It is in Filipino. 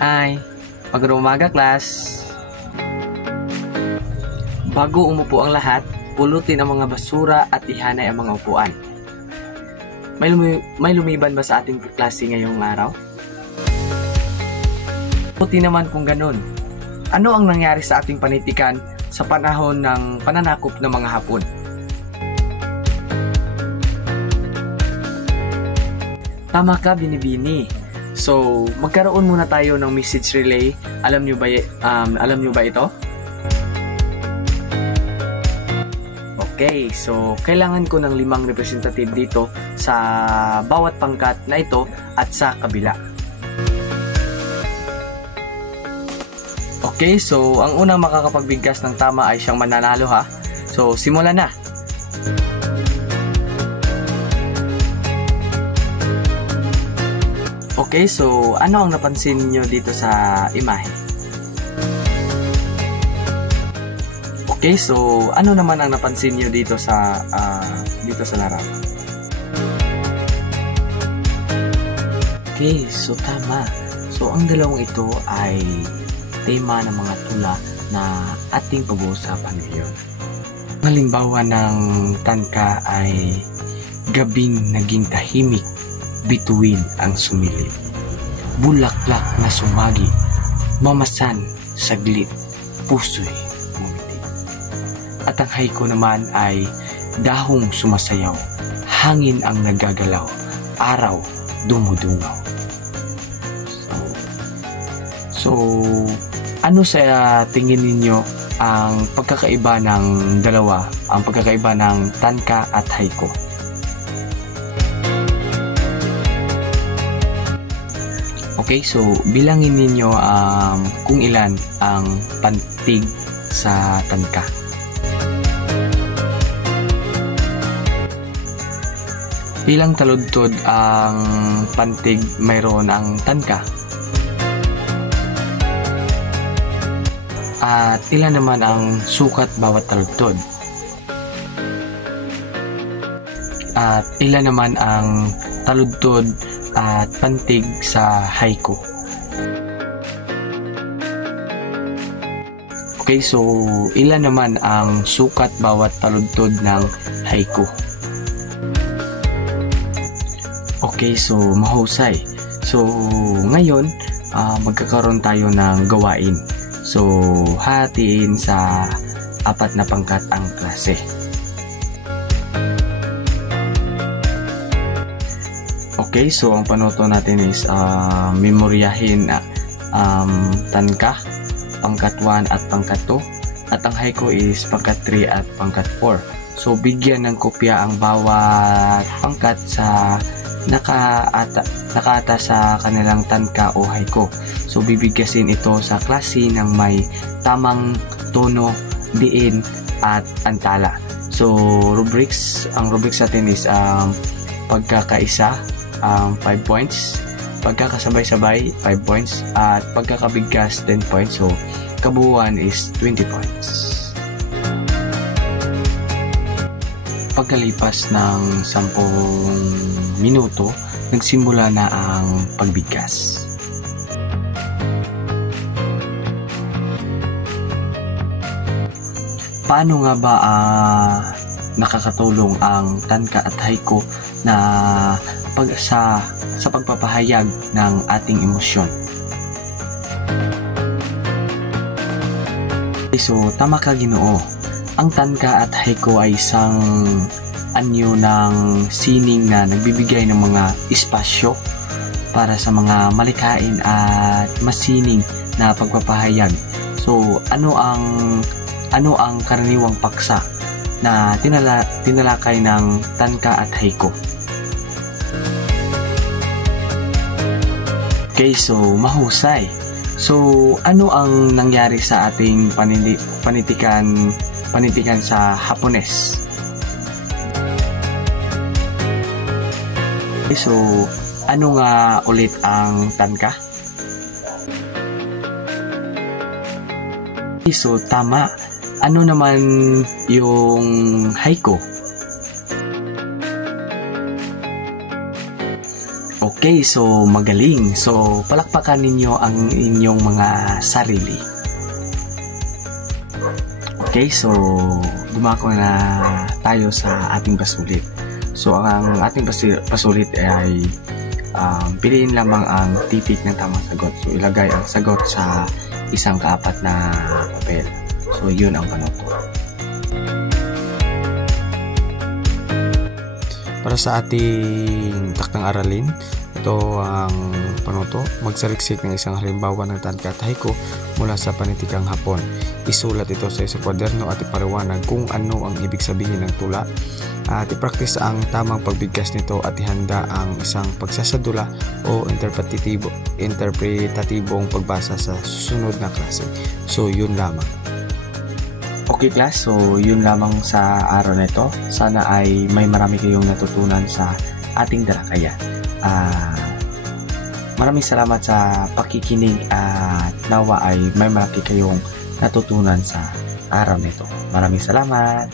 Hi! Magandang umaga, class! Bago umupo ang lahat, pulutin ang mga basura at ihanay ang mga upuan. May lumiban ba sa ating klase ngayong araw? Puti naman kung ganun. Ano ang nangyari sa ating panitikan sa panahon ng pananakop ng mga Hapon? Tama ka, Binibini. So, magkaroon muna tayo ng message relay. Alam nyo ba ito? Okay, so kailangan ko ng 5 representative dito sa bawat pangkat na ito at sa kabila. Okay, so ang unang makakapagbigkas ng tama ay siyang mananalo ha. So, simulan na. Okay, so ano ang napansin niyo dito sa imahe? Okay, so ano naman ang napansin niyo dito sa larawan? Okay, so tama. So ang dalawang ito ay tema ng mga tula na ating pag-uusapan ngayon. Halimbawa ng tangka ay gabing naging tahimik, bituin ang sumilip. Bulaklak na sumagi, mamasan, saglit, puso'y bumiti. At ang haiku naman ay dahong sumasayaw, hangin ang nagagalaw, araw dumudungaw. So ano sa tingin ninyo ang pagkakaiba ng dalawa, ang pagkakaiba ng tangka at haiku? Okay, so bilangin ninyo kung ilan ang pantig sa tangka. Ilang taludtod ang pantig mayroon ang tangka? At ilan naman ang sukat bawat taludtod? At ilan naman ang taludtod at pantig sa haiku? Okay, so ilan naman ang sukat bawat taludtod ng haiku? Okay, so mahusay. So ngayon, magkakaroon tayo ng gawain. So hatiin sa 4 na pangkat ang klase. Okay, so ang panoto natin is memoryahin tangka, pangkat 1 at pangkat 2, at ang haiku is pangkat 3 at pangkat 4. So bigyan ng kopya ang bawat pangkat sa nakaata sa kanilang tangka o haiku. So bibigyasin ito sa klase ng may tamang tono, diin at antala. So ang rubrics natin is pagkakaisa 5 points, pagkakasabay-sabay 5 points, at pagkakabigkas 10 points. So kabuuan is 20 points. Pagkalipas ng 10 minuto, nagsimula na ang pagbigkas. Paano nga ba nakakatulong ang tangka at haiku na sa pagpapahayag ng ating emosyon? So tama ka, Ginoo. Ang tangka at haiku ay isang anyo ng sining na nagbibigay ng mga espasyo para sa mga malikhain at masining na pagpapahayag. So ano ang karaniwang paksa na tinalakay ng tangka at haiku? Okay, so mahusay. So ano ang nangyari sa ating panitikan sa Hapones? Okay, so ano nga ulit ang tangka? Okay, so tama. Ano naman yung haiku? Okay, so magaling. So palakpakan ninyo ang inyong mga sarili. Okay, so dumako na tayo sa ating pasulit. So ang ating pasulit ay piliin lamang ang titik ng tamang sagot. So ilagay ang sagot sa isang kaapat na papel. So yun ang panoto. Para sa ating taktang aralin, ito ang panoto. Magsaliksik ng isang halimbawa ng tangka at haiku mula sa panitikang Hapon. Isulat ito sa isang kwaderno at ipariwanag kung ano ang ibig sabihin ng tula. At i-practice ang tamang pagbigkas nito at ihanda ang isang pagsasadula o interpretatibong pagbasa sa susunod na klase. So yun lamang. Okay class, so yun lamang sa araw na ito. Sana ay may marami kayong natutunan sa ating talakayan. Maraming salamat sa pakikinig at nawa ay may marami kayong natutunan sa araw na ito. Maraming salamat!